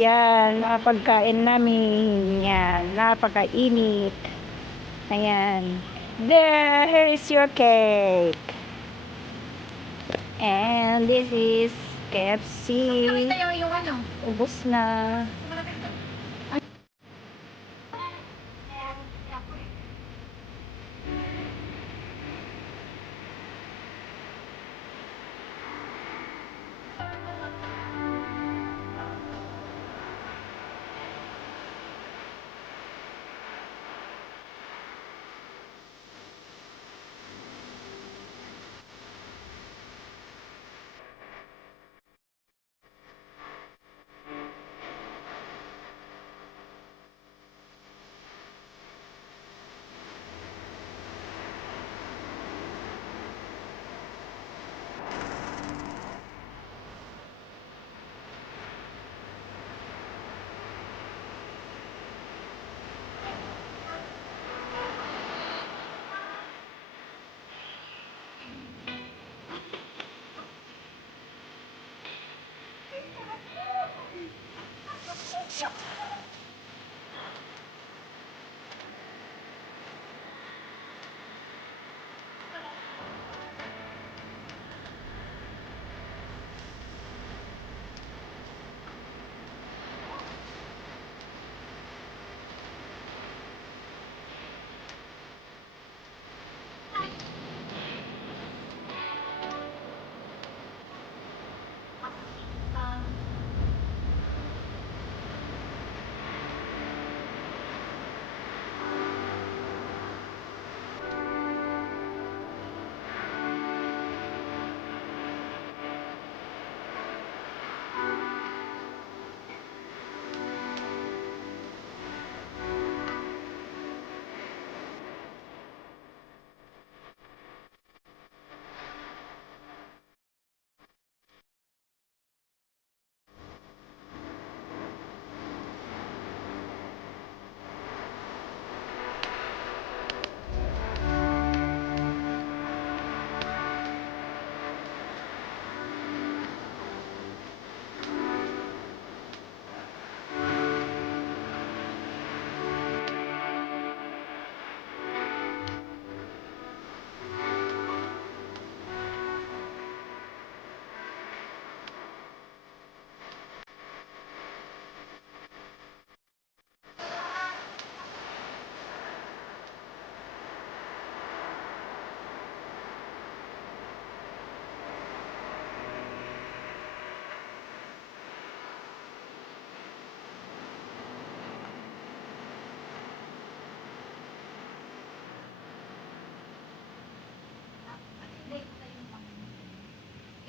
Ayan, mga pagkain namin. Yan, napakainit. Ayan. There, here is your cake. And this is KFC. Yung ano? Ubus na.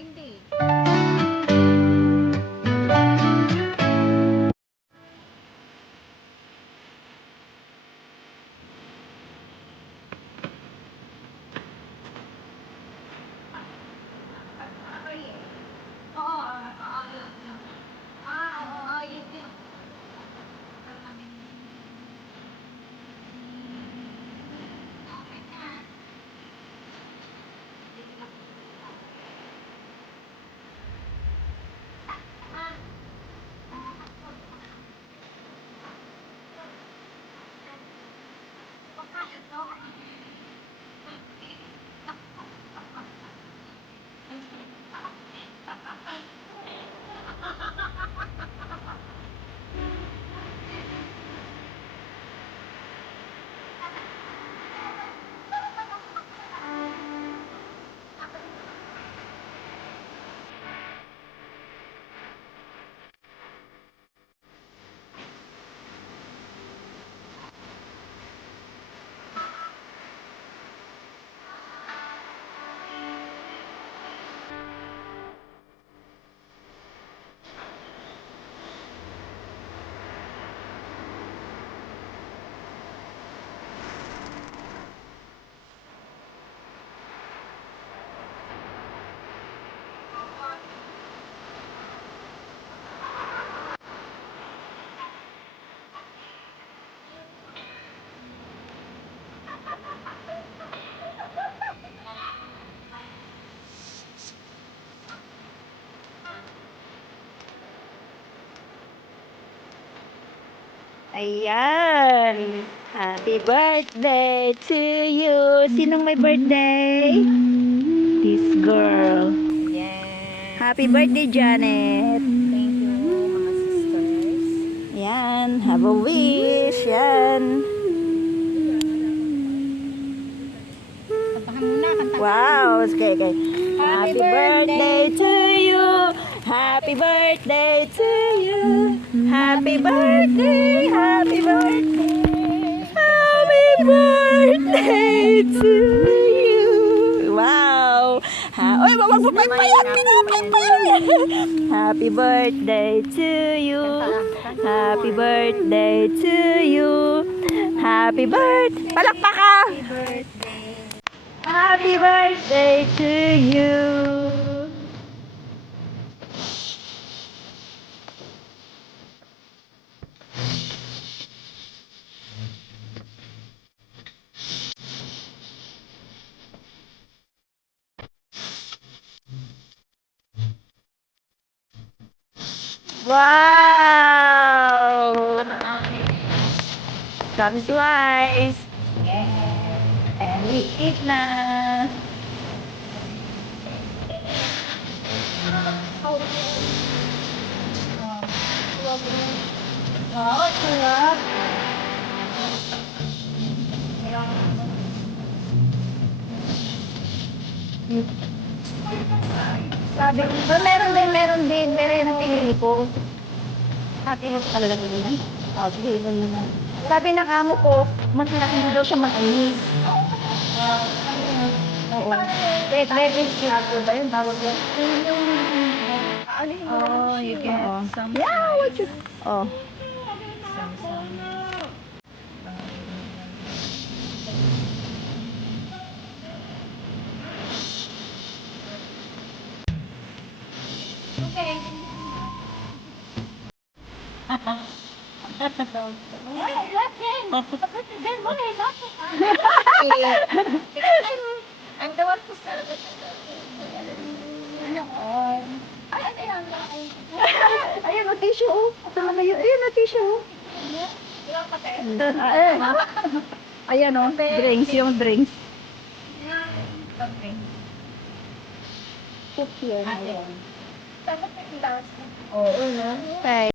Hindi. Ayan. Happy birthday to you. Sinong may birthday? This girl. Yes. Happy birthday, Janet. Thank you, mga sisters. Yan. Have a wish. Yan. Kantahan muna, kantahan. Wow. Okay, okay. Happy birthday to you. Happy birthday to you. Happy birthday. Happy birthday. Happy birthday to you. Wow. Oy, wag mo paypayan. Pinapaypayan. Happy birthday to you. Happy birthday to you. Happy birthday. Palakpakan. Happy birthday to you. Wow! Come twice. And we eat na. Oh, sarap. Sabi ko, meron din. Meron ng pinili ko. Sabi ko talaga din. Oh, sige, yun na. Sabi ng amo ko, mas hindi daw siya mainis. Oo. Red ba yun? Tawag yun. Oh, you get some. Yeah, what you... Oh. Some. Okay. I'm the one who started. Ayun, o tissue, oh. Tama na yun. Ayun, o tissue, oh. Ayan, oh. Drinks, yung drinks. Cook yan. Ayan. Oo, no? Bye.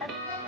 At